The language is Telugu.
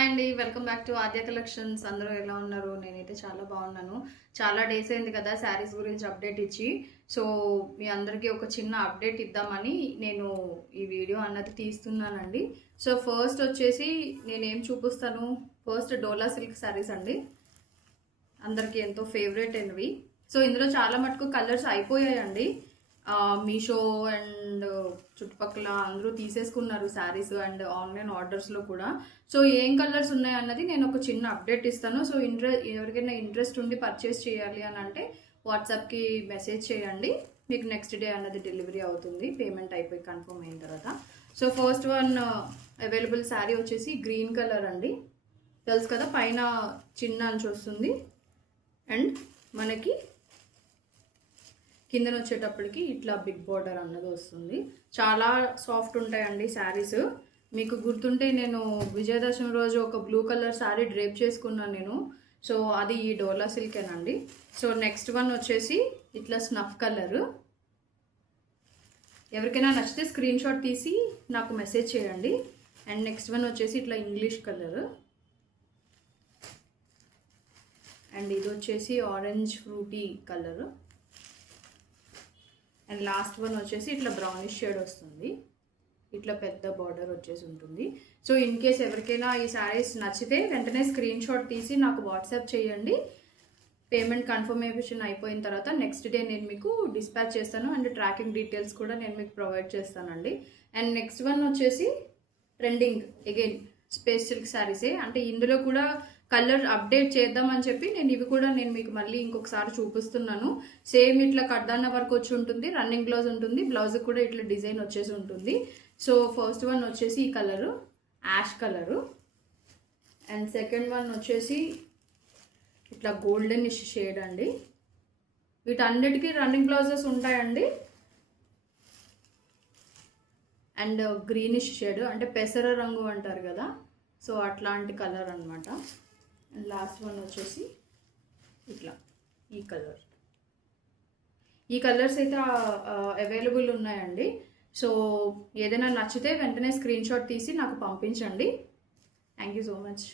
హాయ్ అండి, welcome back to Aadya collections. అందరూ ఎలా ఉన్నారు? నేనైతే చాలా బాగున్నాను. చాలా డేస్ అయింది కదా శారీస్ గురించి అప్డేట్ ఇచ్చి. సో మీ అందరికీ ఒక చిన్న అప్డేట్ ఇద్దామని నేను ఈ వీడియో అన్నది తీస్తున్నానండి. సో ఫస్ట్ వచ్చేసి నేనేం చూపిస్తాను, ఫస్ట్ డోలా సిల్క్ శారీస్ అండి. అందరికీ ఎంతో ఫేవరెట్ అయినవి. సో ఇందులో చాలా మటుకు కలర్స్ అయిపోయాయండి. మీషో అండ్ చుట్టుపక్కల అందరూ తీసేసుకున్నారు శారీస్ అండ్ ఆన్లైన్ ఆర్డర్స్లో కూడా. సో ఏం కలర్స్ ఉన్నాయన్నది నేను ఒక చిన్న అప్డేట్ ఇస్తాను. సో ఎవరికైనా ఇంట్రెస్ట్ ఉండి పర్చేస్ చేయాలి అని అంటే వాట్సాప్కి మెసేజ్ చేయండి. మీకు నెక్స్ట్ డే అన్నది డెలివరీ అవుతుంది, పేమెంట్ అయిపోయి కన్ఫర్మ్ అయిన తర్వాత. So first one available sari వచ్చేసి గ్రీన్ కలర్ అండి. తెలుసు కదా, పైన చిన్న అంచు వస్తుంది అండ్ మనకి కిందన వచ్చేటప్పటికి ఇట్లా బిగ్ బార్డర్ అన్నది వస్తుంది. చాలా సాఫ్ట్ ఉంటాయండి శారీస్. మీకు గుర్తుంటే నేను విజయదశమి రోజు ఒక బ్లూ కలర్ శారీ డ్రేప్ చేసుకున్నాను నేను. సో అది ఈ డోలా సిల్కేనండి. సో నెక్స్ట్ వన్ వచ్చేసి ఇట్లా స్నఫ్ కలరు. ఎవరికైనా నచ్చితే స్క్రీన్ షాట్ తీసి నాకు మెసేజ్ చేయండి. అండ్ నెక్స్ట్ వన్ వచ్చేసి ఇట్లా ఇంగ్లీష్ కలరు. అండ్ ఇది వచ్చేసి orange fruity colour. And last one వచ్చేసి ఇట్లా బ్రౌనిష్ షేడ్ వస్తుంది. ఇట్లా పెద్ద బార్డర్ వచ్చేసి ఉంటుంది. సో ఇన్ కేస్ ఎవరికైనా ఈ శారీస్ నచ్చితే వెంటనే స్క్రీన్ షాట్ తీసి నాకు వాట్సాప్ చేయండి. పేమెంట్ కన్ఫర్మేషన్ అయిపోయిన తర్వాత నెక్స్ట్ డే నేను మీకు డిస్పాచ్ చేస్తాను అండ్ ట్రాకింగ్ డీటెయిల్స్ కూడా నేను మీకు ప్రొవైడ్ చేస్తానండి. అండ్ నెక్స్ట్ వన్ వచ్చేసి ట్రెండింగ్ అగైన్ స్పేస్ సిల్క్ శారీసే. అంటే ఇందులో కూడా కలర్ అప్డేట్ చేద్దామని చెప్పి నేను మీకు మళ్ళీ ఇంకొకసారి చూపిస్తున్నాను. సేమ్ ఇట్లా కడ్దాన్న వర్క్ వచ్చి ఉంటుంది, రన్నింగ్ బ్లౌజ్ ఉంటుంది, బ్లౌజ్ కూడా ఇట్లా డిజైన్ వచ్చేసి ఉంటుంది. సో ఫస్ట్ వన్ వచ్చేసి ఈ colour ash colour. And second one వచ్చేసి ఇట్లా గోల్డెన్ షేడ్ అండి. వీటన్నిటికీ రన్నింగ్ బ్లౌజెస్ ఉంటాయండి. అండ్ గ్రీనిష్ షేడ్ అంటే పెసర రంగు అంటారు కదా, సో అట్లాంటి కలర్ అనమాట. అండ్ లాస్ట్ వన్ వచ్చేసి ఇట్లా ఈ కలర్. ఈ కలర్స్ అయితే అవైలబుల్ ఉన్నాయండి. సో ఏదైనా నచ్చితే వెంటనే స్క్రీన్ షాట్ తీసి నాకు పంపించండి. Thank you so much.